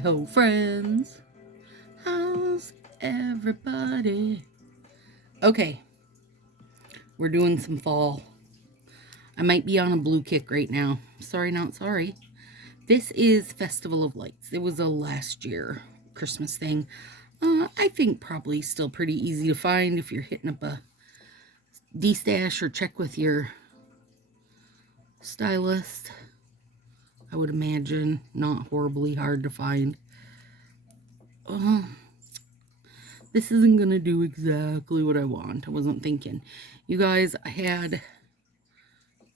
ho, friends. How's everybody? Okay, we're doing some fall. I might be on a blue kick right now. Sorry, not sorry. This is Festival of Lights. It was a last year Christmas thing. I think probably still pretty easy to find if you're hitting up a D-stash or check with your stylist. I would imagine not horribly hard to find. This isn't going to do exactly what I want. I wasn't thinking. You guys, I had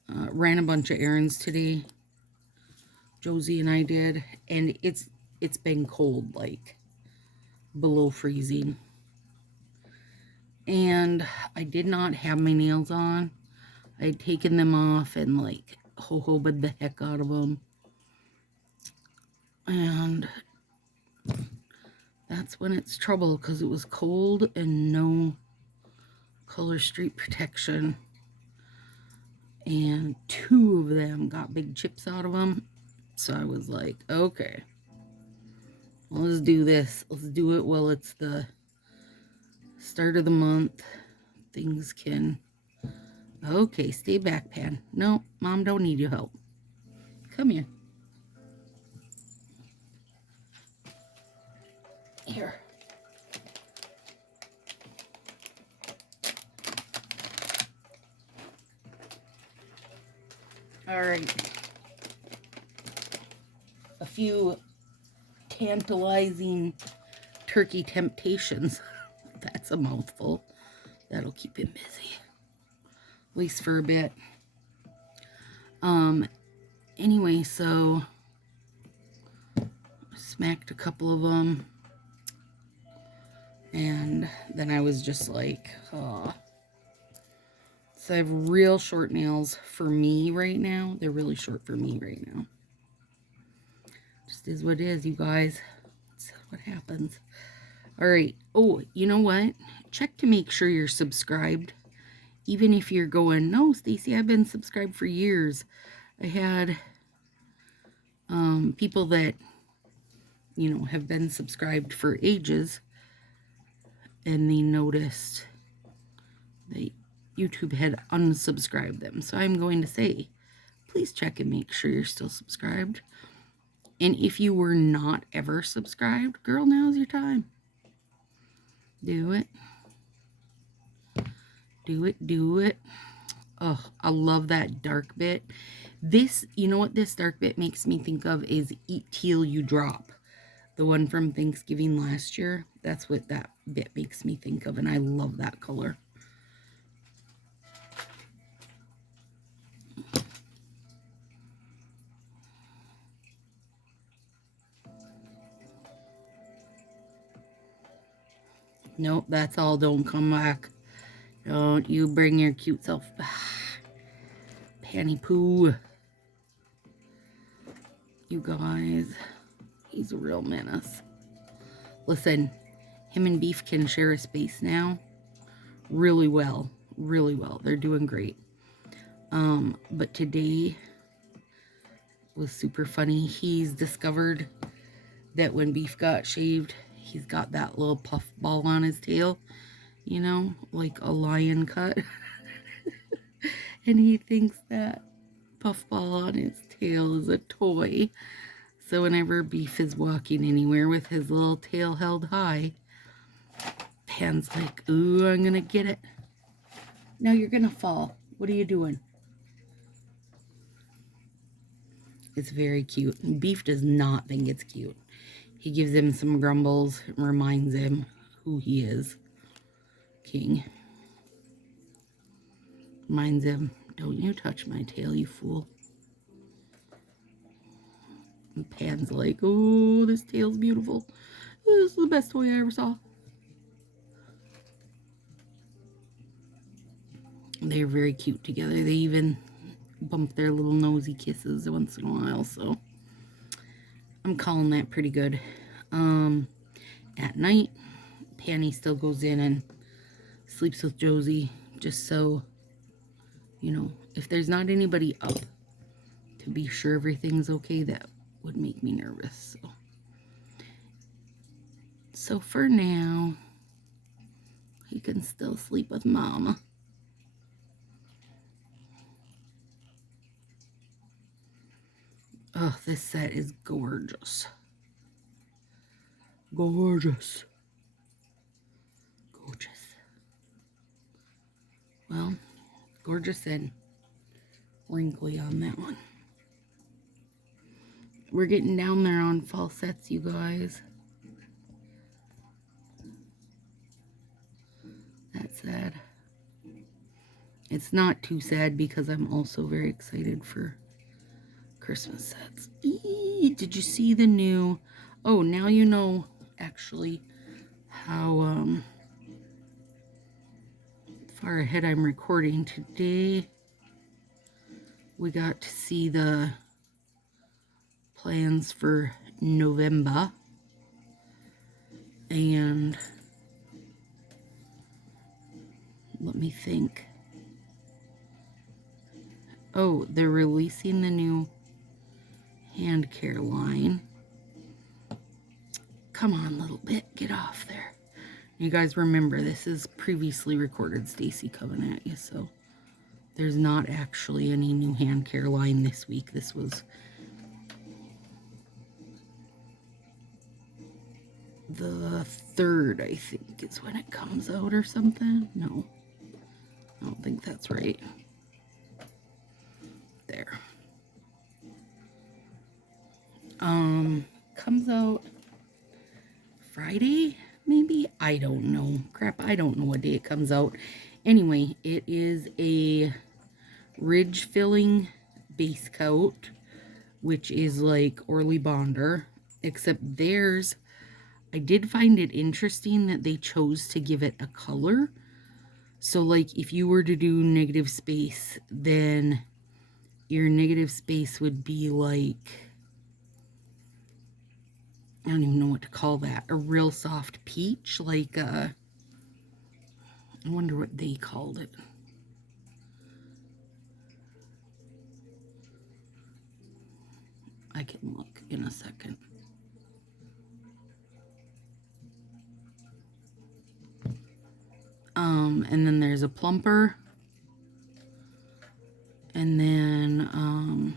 ran a bunch of errands today. Josie and I did. And it's been cold, like below freezing. And I did not have my nails on. I had taken them off and like ho-ho'd the heck out of them. And that's when it's trouble because it was cold and no color street protection. And 2 of them got big chips out of them. So I was like, okay, well, let's do this. Let's do it while it's the start of the month. Things can... Okay, stay back, Pan. No, Mom don't need your help. Come here. Here. All right. A few tantalizing turkey temptations. That's a mouthful. That'll keep him busy. At least for a bit. Anyway, so I smacked a couple of them. And then I was just like, oh. So I have real short nails for me right now. They're really short for me right now. Just is what it is, you guys. That's what happens. All right. Oh, you know what? Check to make sure you're subscribed. Even if you're going, no, Stacy, I've been subscribed for years. I had people that, you know, have been subscribed for ages. And they noticed that YouTube had unsubscribed them. So I'm going to say, please check and make sure you're still subscribed. And if you were not ever subscribed, girl, now's your time. Do it. Do it, do it. Oh, I love that dark bit. This, you know what this dark bit makes me think of is Eat Teal You Drop. The one from Thanksgiving last year. That's what that bit makes me think of, and I love that color. Nope, that's all. Don't come back. Don't you bring your cute self back. Panty poo. You guys, he's a real menace. Listen, him and Beef can share a space now really well. Really well. They're doing great. But today was super funny. He's discovered that when Beef got shaved, he's got that little puff ball on his tail, you know, like a lion cut. And he thinks that puffball on his tail is a toy. So whenever Beef is walking anywhere with his little tail held high, Pan's like, ooh, I'm gonna get it. Now you're gonna fall. What are you doing? It's very cute. Beef does not think it's cute. He gives him some grumbles, reminds him who he is. King. Reminds him, don't you touch my tail, you fool. And Pan's like, oh, this tail's beautiful. This is the best toy I ever saw. They're very cute together. They even bump their little nosy kisses once in a while, so I'm calling that pretty good. At night, Panny still goes in and sleeps with Josie, just so, you know, if there's not anybody up to be sure everything's okay, that would make me nervous. So So for now, he can still sleep with Mama. Oh, this set is gorgeous. Gorgeous. Gorgeous. Well, gorgeous and wrinkly on that one. We're getting down there on fall sets, you guys. That's sad. It's not too sad because I'm also very excited for Christmas sets. Did you see the new... Oh, now you know actually how far ahead I'm recording. Today we got to see the plans for November, and let me think. Oh, they're releasing the new hand care line. Come on, little bit, get off there. You guys remember, this is previously recorded Stacy coming at you, so there's not actually any new hand care line this week. This was the 3rd, I think, is when it comes out or something. No, I don't think that's right. There. Comes out Friday, maybe? I don't know. Crap, I don't know what day it comes out. Anyway, it is a ridge filling base coat, which is like Orly Bonder, except theirs, I did find it interesting that they chose to give it a color. So like if you were to do negative space, then your negative space would be like, I don't even know what to call that, a real soft peach, like I wonder what they called it. I can look in a second. And then there's a plumper, and then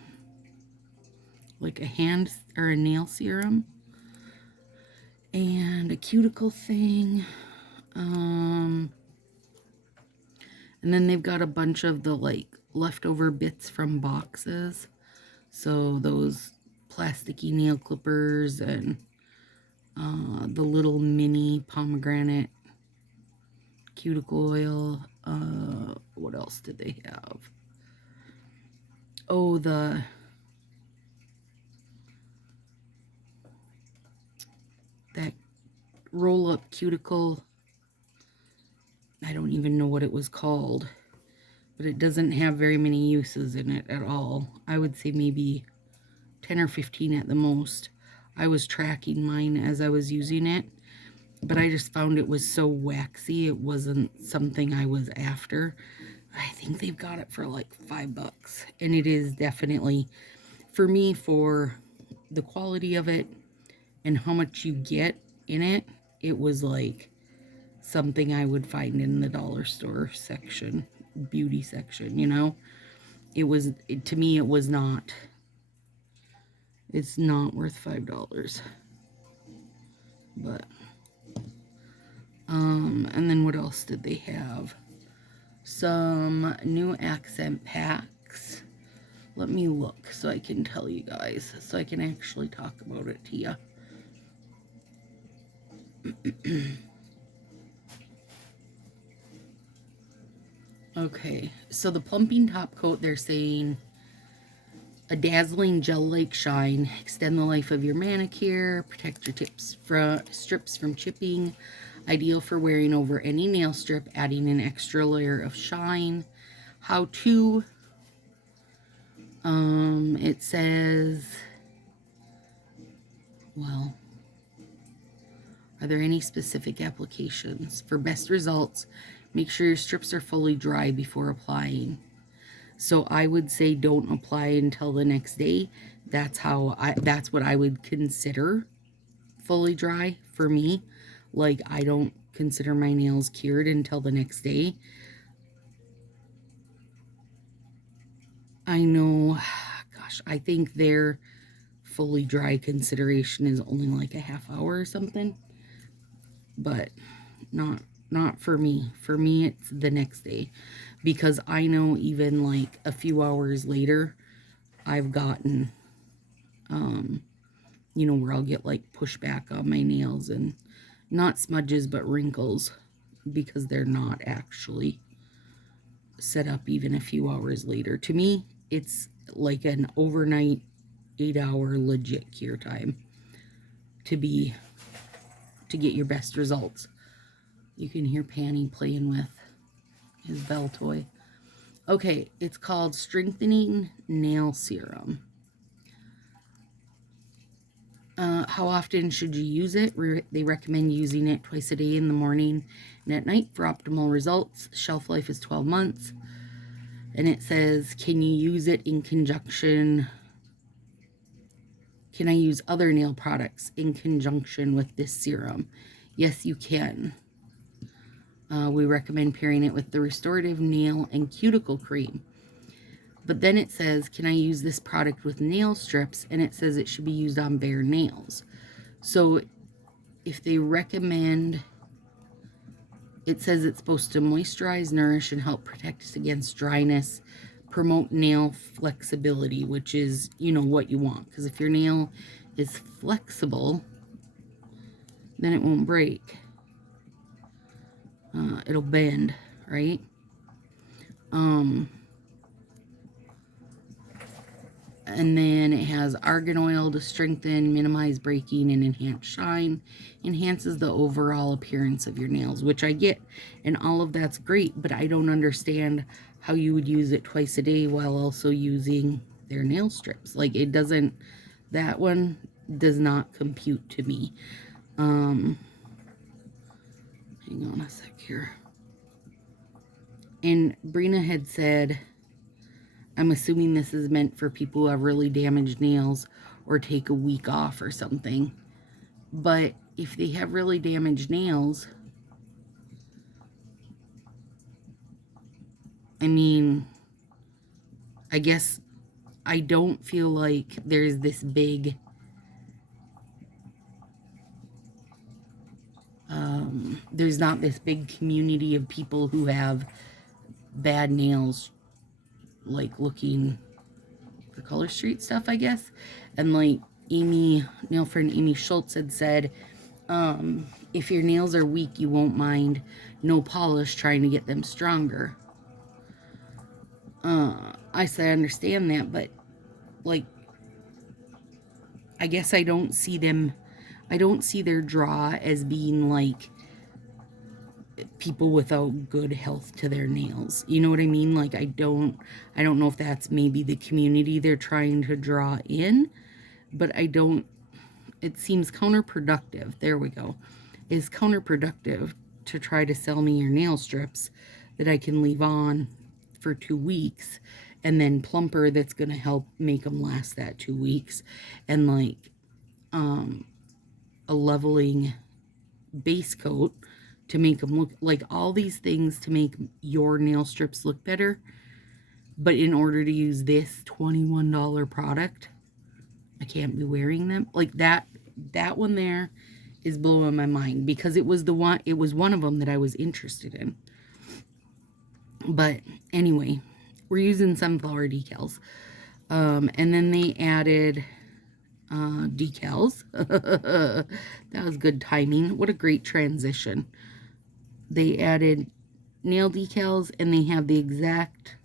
like a hand or a nail serum, and a cuticle thing, and then they've got a bunch of the like leftover bits from boxes, so those plasticky nail clippers and the little mini pomegranate cuticle oil. What else did they have? Oh, that roll-up cuticle, I don't even know what it was called, but it doesn't have very many uses in it at all. I would say maybe 10 or 15 at the most. I was tracking mine as I was using it, but I just found it was so waxy, it wasn't something I was after. I think they've got it for like $5, and it is definitely, for me, for the quality of it and how much you get in it, it was like something I would find in the dollar store section, beauty section, you know? To me, it was not. It's not worth $5. But, and then what else did they have? Some new accent packs. Let me look so I can tell you guys, so I can actually talk about it to you. Okay, so the plumping top coat, they're saying a dazzling gel-like shine, extend the life of your manicure, protect your strips from chipping, ideal for wearing over any nail strip, adding an extra layer of shine. How to, it says, well, are there any specific applications? For best results, make sure your strips are fully dry before applying. So I would say don't apply until the next day. That's what I would consider fully dry for me. Like, I don't consider my nails cured until the next day. I know, gosh, I think their fully dry consideration is only like a half hour or something, but not for me. For me, it's the next day, because I know even like a few hours later, I've gotten, you know, where I'll get like pushback on my nails, and not smudges, but wrinkles, because they're not actually set up even a few hours later. To me, it's like an overnight 8-hour legit cure time to get your best results. You can hear Panny playing with his bell toy. Okay, it's called Strengthening Nail Serum. How often should you use it? They recommend using it twice a day, in the morning and at night, for optimal results. Shelf life is 12 months. And it says, can you use it in conjunction? Can I use other nail products in conjunction with this serum? Yes, you can. We recommend pairing it with the restorative nail and cuticle cream. But then it says, can I use this product with nail strips? And it says it should be used on bare nails. So if they recommend, it says it's supposed to moisturize, nourish, and help protect us against dryness, promote nail flexibility, which is, you know, what you want. Because if your nail is flexible, then it won't break. It'll bend, right? And then it has argan oil to strengthen, minimize breaking, and enhance shine. Enhances the overall appearance of your nails, which I get, and all of that's great, but I don't understand how you would use it twice a day while also using their nail strips. Like, it doesn't, that one does not compute to me. Hang on a sec here. And Brina had said, I'm assuming this is meant for people who have really damaged nails or take a week off or something. But if they have really damaged nails, I mean, I guess I don't feel like there's this big there's not this big community of people who have bad nails, like looking for Color Street stuff, I guess. And like nail friend Amy Schultz had said, if your nails are weak, you won't mind no polish trying to get them stronger. I say I understand that, but like, I guess I don't see their draw as being like people without good health to their nails. You know what I mean? Like, I don't know if that's maybe the community they're trying to draw in, but it seems counterproductive. There we go. It's counterproductive to try to sell me your nail strips that I can leave on for 2 weeks, and then plumper that's going to help make them last that 2 weeks, and like a leveling base coat to make them look like all these things to make your nail strips look better. But in order to use this $21 product, I can't be wearing them. Like, that one there is blowing my mind, because it was one of them that I was interested in. But anyway, we're using sunflower decals. And then they added decals. That was good timing. What a great transition. They added nail decals, and they have the exact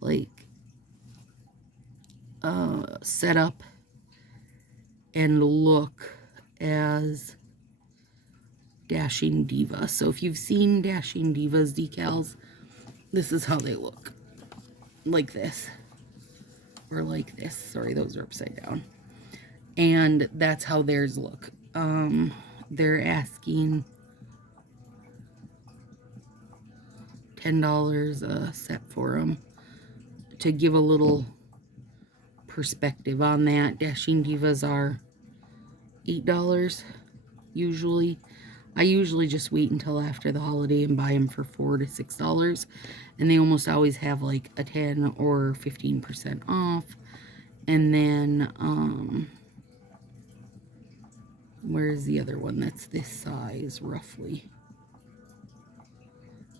like setup and look as Dashing Diva. So if you've seen Dashing Diva's decals, this is how they look. Like this. Or like this. Sorry, those are upside down. And that's how theirs look. They're asking $10 a set for them. To give a little perspective on that, Dashing Divas are $8 usually. I usually just wait until after the holiday and buy them for $4 to $6. And they almost always have like a 10 or 15% off. And then, where's the other one that's this size, roughly?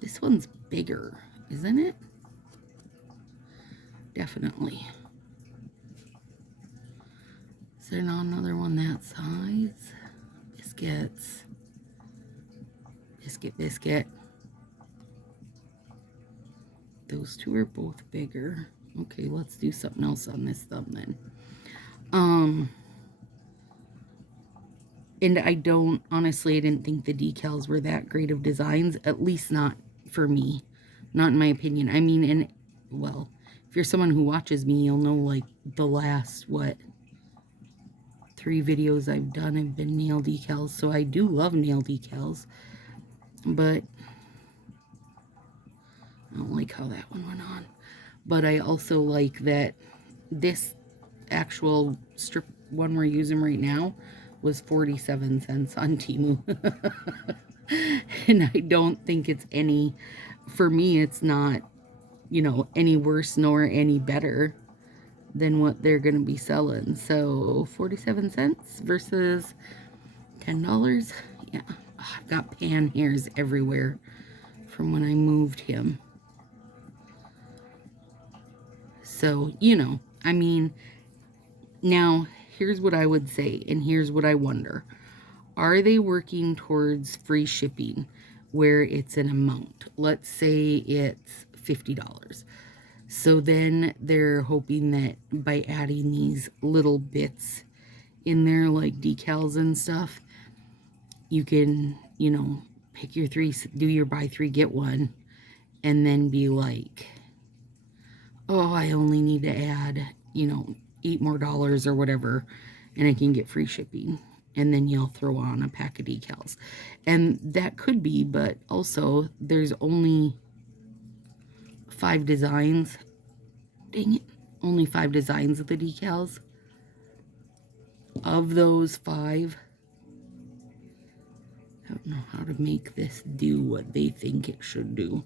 This one's bigger, isn't it? Definitely. Is there not another one that size? Biscuits. Biscuit. Those two are both bigger. Okay, let's do something else on this thumb then. And I didn't think the decals were that great of designs, at least not for me. Not in my opinion. I mean, well, if you're someone who watches me, you'll know like the last, 3 videos I've done have been nail decals. So I do love nail decals, but I don't like how that one went on. But I also like that this actual strip one we're using right now was 47 cents on Temu. And I don't think it's any, for me, it's not, any worse nor any better than what they're going to be selling. So 47 cents versus $10. Yeah, I've got pan hairs everywhere from when I moved him. So, I mean, now here's what I would say, and here's what I wonder. Are they working towards free shipping where it's an amount? Let's say it's $50. So then they're hoping that by adding these little bits in there, like decals and stuff, you can, pick your 3, do your buy 3, get 1, and then be like, oh, I only need to add, $8 more or whatever, and I can get free shipping. And then you'll throw on a pack of decals. And that could be, but also there's only 5 designs. Dang it. Only 5 designs of the decals. Of those 5, I don't know how to make this do what they think it should do.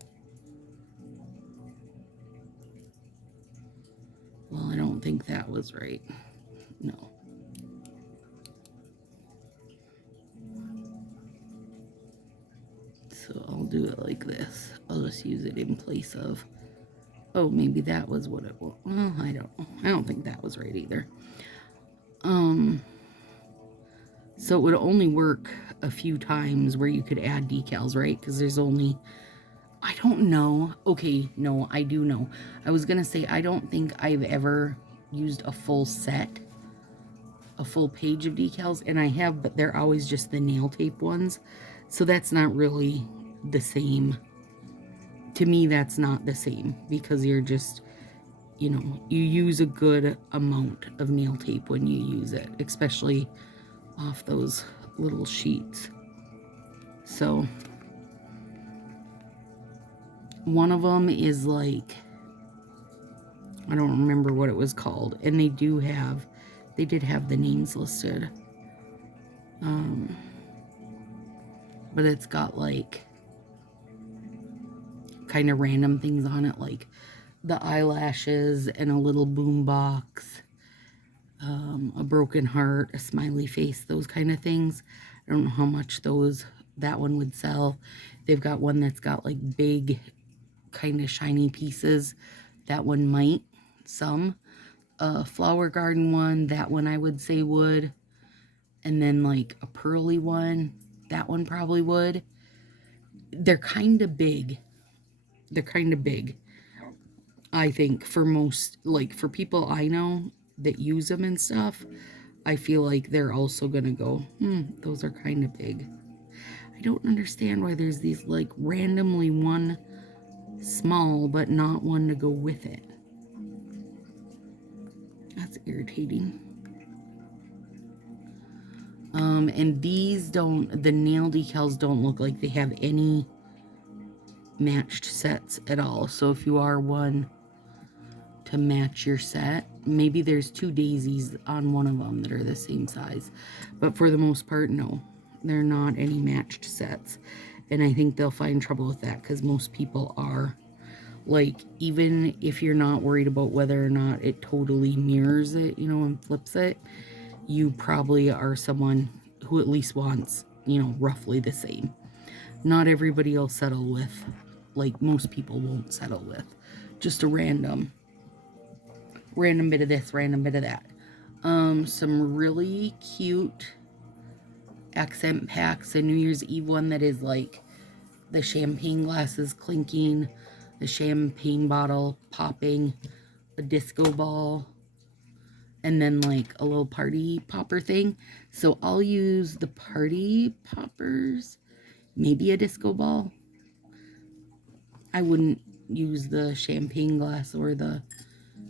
Well, I don't think that was right. No. So I'll do it like this. I'll just use it in place of, oh, maybe that was what it was. Well, I don't know. I don't think that was right either. So it would only work a few times where you could add decals, right? Because there's only, I don't know. Okay, no, I do know. I was going to say, I don't think I've ever used a full set, a full page of decals, and I have, but they're always just the nail tape ones. So that's not really the same. To me, that's not the same, because you're just, you use a good amount of nail tape when you use it, especially off those little sheets. So one of them is like, I don't remember what it was called, and they did have the names listed. But it's got like kind of random things on it, like the eyelashes and a little boom box, a broken heart, a smiley face, those kind of things. I don't know how much that one would sell. They've got one that's got like big kind of shiny pieces. That one might. Some. Flower garden one, that one I would say would. And then like a pearly one, that one probably would. They're kind of big. I think for most, like for people I know that use them and stuff, I feel like they're also gonna go, those are kind of big. I don't understand why there's these like randomly one small but not one to go with it. That's irritating. And the nail decals don't look like they have any matched sets at all. So if you are one to match your set, maybe there's 2 daisies on one of them that are the same size. But for the most part, no. They're not any matched sets. And I think they'll find trouble with that because most people are. Like, even if you're not worried about whether or not it totally mirrors it, and flips it, you probably are someone who at least wants, roughly the same. Not everybody will settle with, like most people won't settle with, just a random bit of this, random bit of that. Some really cute accent packs. A New Year's Eve one that is like the champagne glasses clinking, the champagne bottle popping, a disco ball, and then like a little party popper thing. So I'll use the party poppers, maybe a disco ball. I wouldn't use the champagne glass or the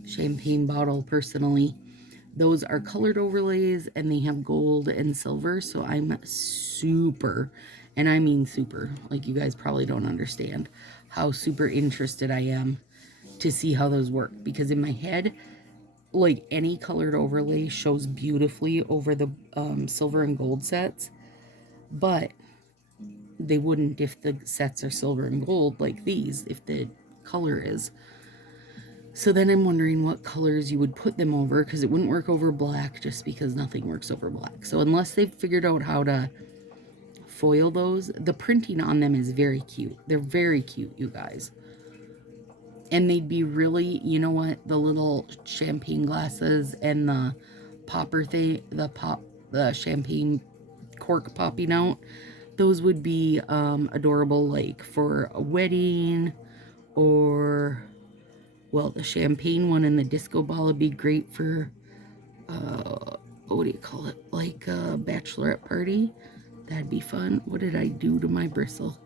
champagne bottle personally. Those are colored overlays and they have gold and silver. So I'm super, and I mean super, like you guys probably don't understand how super interested I am to see how those work. Because in my head, like any colored overlay shows beautifully over the silver and gold sets, but they wouldn't if the sets are silver and gold like these, if the color is. So then I'm wondering what colors you would put them over, because it wouldn't work over black just because nothing works over black. So unless they've figured out how to foil those, the printing on them is very cute. They're very cute, you guys. And they'd be really, you know what, the little champagne glasses and the popper thing, the champagne cork popping out, those would be adorable, like for a wedding, or, well, the champagne one and the disco ball would be great for, what do you call it, like a bachelorette party. That'd be fun. What did I do to my bristle?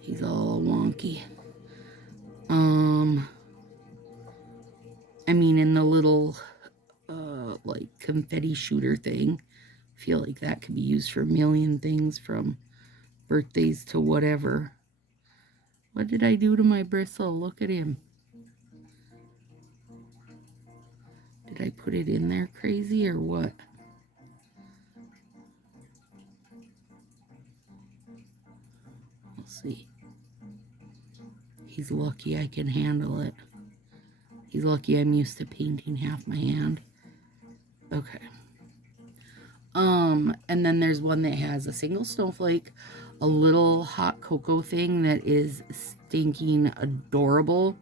He's all wonky. I mean, in the little, like confetti shooter thing, I feel like that could be used for a million things, from birthdays to whatever. What did I do to my bristle? Look at him. Did I put it in there crazy or what? We'll see. He's lucky I can handle it. He's lucky I'm used to painting half my hand. Okay. And then there's one that has a single snowflake, a little hot cocoa thing that is stinking adorable.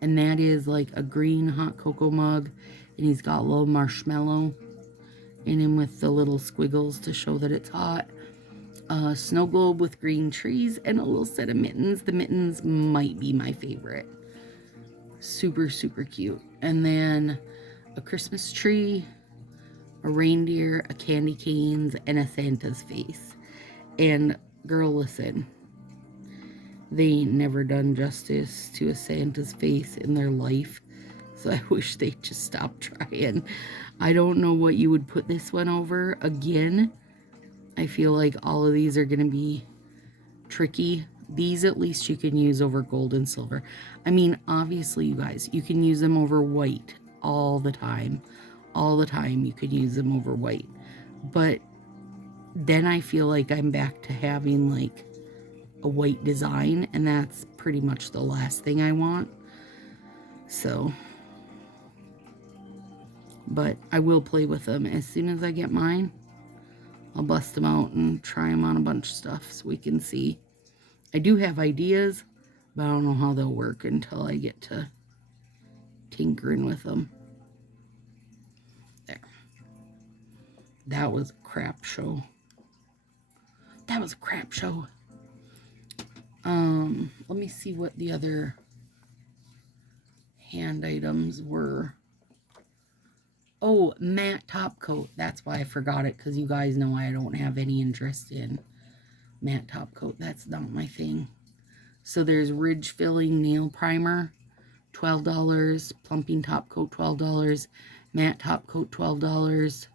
And that is like a green hot cocoa mug. And he's got a little marshmallow in him with the little squiggles to show that it's hot. A snow globe with green trees and a little set of mittens. The mittens might be my favorite. Super, super cute. And then a Christmas tree, a reindeer, a candy canes, and a Santa's face. And girl, listen, they ain't never done justice to a Santa's face in their life. So I wish they'd just stop trying. I don't know what you would put this one over. Again, I feel like all of these are going to be tricky. These at least you can use over gold and silver. I mean, obviously, you guys, you can use them over white all the time. All the time you could use them over white. But then I feel like I'm back to having like a white design, and that's pretty much the last thing I want. So, but I will play with them as soon as I get mine. I'll bust them out and try them on a bunch of stuff so we can see. I do have ideas, but I don't know how they'll work until I get to tinkering with them. There. That was a crap show. That was a crap show. Let me see what the other hand items were. Oh, matte top coat. That's why I forgot it, because you guys know I don't have any interest in matte top coat. That's not my thing. So there's ridge filling nail primer, $12. Plumping top coat, $12. Matte top coat, $12.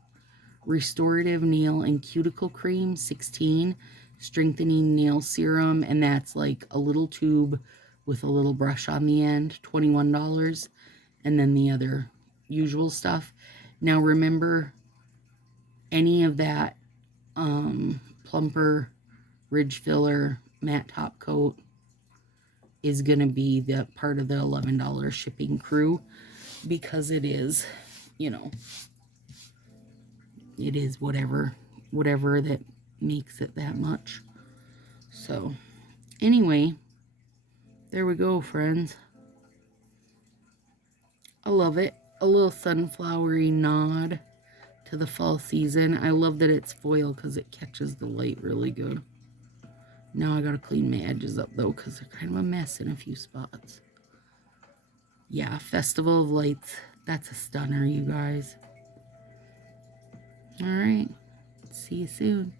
Restorative nail and cuticle cream, $16. Strengthening nail serum, and that's like a little tube with a little brush on the end, $21. And then the other usual stuff. Now remember, any of that plumper, ridge filler, matte top coat is going to be the part of the $11 shipping crew, because it is, you know, it is whatever that makes it that much. So anyway, there we go, friends. I love it. A little sunflowery nod to the fall season. I love that it's foil because it catches the light really good. Now I gotta clean my edges up though, because they're kind of a mess in a few spots. Yeah, Festival of Lights. That's a stunner, you guys. All right. See you soon.